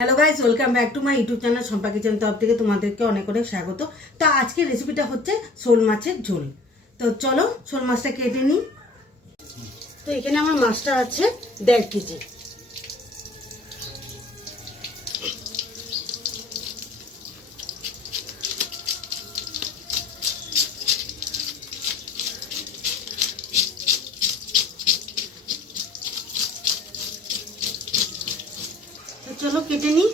Hello guys, welcome back to my YouTube channel Shampa kitchen তরফ থেকে তোমাদেরকে অনেক অনেক স্বাগত। তো আজকের রেসিপিটা হচ্ছে শোল মাছের ঝোল। তো চলো শোল মাছটা কেটে নিই। তো এখানে আমার মাছটা আছে 1.5 কেজি। তো চলো কেটে নিই।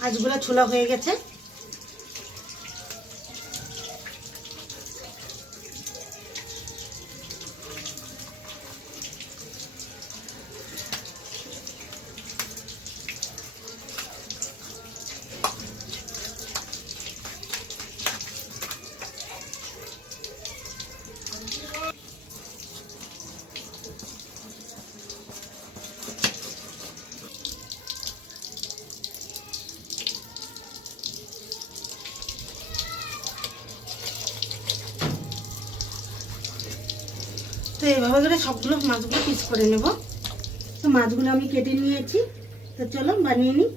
মাছগুলো ছোলা হয়ে গেছে। তো এইভাবে করে সবগুলো মাছগুলো পিস করে নেব। তো মাছগুলো আমি কেটে নিয়েছি। তো চলো বানিয়ে নিই।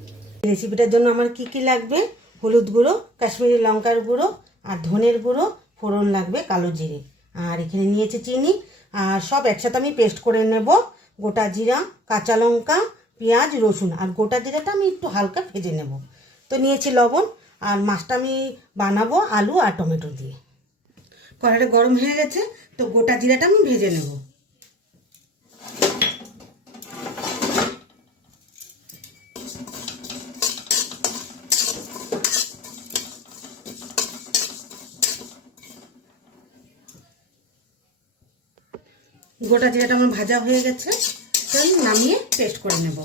রেসিপিটার জন্য আমার কি কি লাগবে: হলুদ গুঁড়ো, কাশ্মীরি লঙ্কার গুঁড়ো, আর ধনের গুঁড়ো, ফোড়ন লাগবে, কালো জিরে, আর এখানে নিয়েছি চিনি। আর সব একসাথে আমি পেস্ট করে নেব। গোটা জিরা, কাঁচা লঙ্কা, পেঁয়াজ, রসুন, আর গোটা জিরাটা আমি একটু হালকা ভেজে নেব। তো নিয়েছি লবণ। আর মাছটা আমি বানাবো আলু আর টমেটো দিয়ে। কড়াইটা গরম হয়ে গেছে। তো গোটা জিরাটা আমি ভেজে নেব। গোটা জিরাটা আমার ভাজা হয়ে গেছে। তো আমি নামিয়ে পেস্ট করে নেব।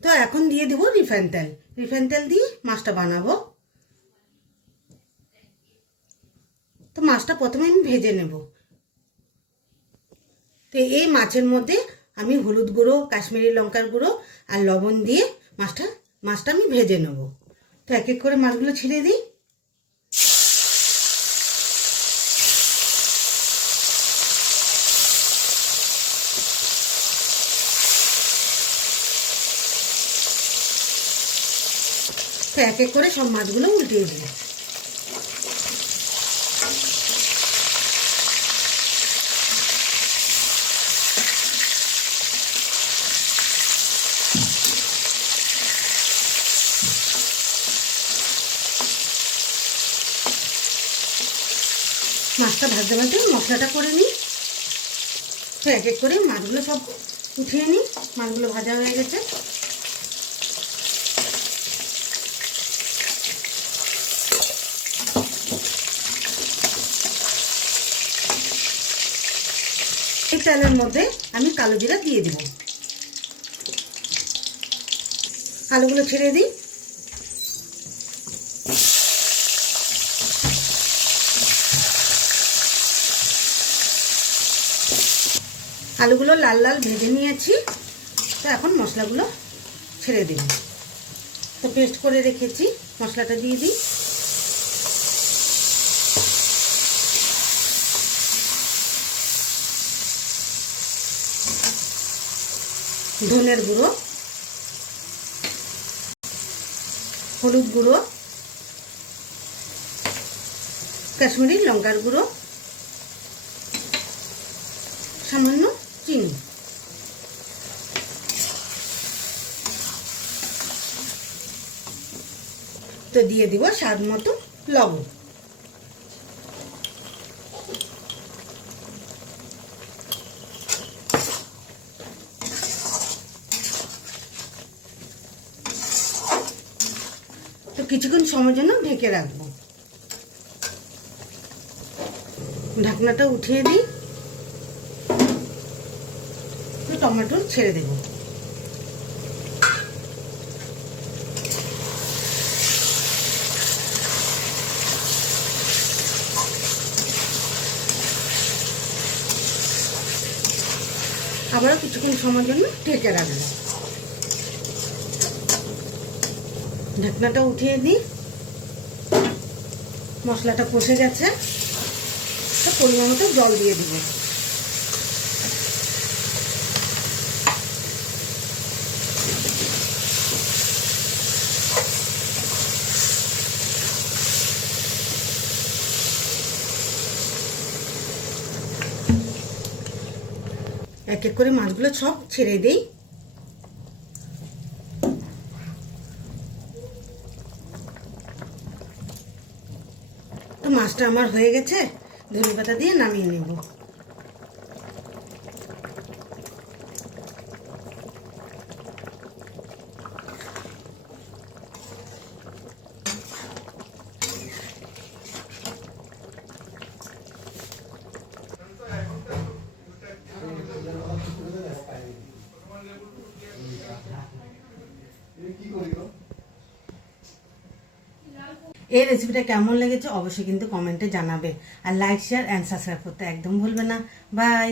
তো এখন দিয়ে দেবো রিফাইন তেল। রিফাইন তেল দিয়ে মাছটা বানাবো। তো মাছটা প্রথমে আমি ভেজে নেব। তো এই মাছের মধ্যে আমি হলুদ গুঁড়ো, কাশ্মীরি লঙ্কার গুঁড়ো আর লবণ দিয়ে মাছটা আমি ভেজে নেব। তো এক এক করে মাছগুলো ছেড়ে দিই। তো এক এক করে সব মাছগুলো উল্টিয়ে দিই। মাছটা ভাজতে ভাজতে মশলাটা করে নিই। তো এক এক করে মাছগুলো সব উঠিয়ে নিই। মাছগুলো ভাজা হয়ে গেছে। এই তেলের মধ্যে আমি কালো জিরা দিয়ে দেব। আলুগুলো ছেড়ে দিই। আলুগুলো লাল লাল ভেজে নিয়েছি। তো এখন মশলাগুলো ছেড়ে দিই। তো পেস্ট করে রেখেছি মশলাটা দিয়ে দিই। ধনের গুঁড়ো, হলুদ গুঁড়ো, কাশ্মীরি লঙ্কার গুঁড়ো, সামান্য চিনি। তো দিয়ে দিব স্বাদ মতো লবণ। তো কিছুক্ষণ সময়ের জন্য ঢেকে রাখবো। ঢাকনাটা উঠিয়ে দিই। তো টমেটো ছেড়ে দেব। আবারও কিছুক্ষণ সময়ের জন্য ঢেকে রাখবো। ঢাকনাটা উঠিয়ে দিই। মশলাটা কষে গেছে। তো পরিমাণ মতো জল দিয়ে দিব। এক এক করে মাছগুলো সব ছেড়ে দেই। তো মাছটা আমার হয়ে গেছে, ধনেপাতা দিয়ে নামিয়ে নেব। এই রেসিপিটা কেমন লেগেছে অবশ্যই কিন্তু কমেন্টে জানাবে, আর লাইক শেয়ার অ্যান্ড সাবস্ক্রাইব করতে একদম ভুলবে না। বাই।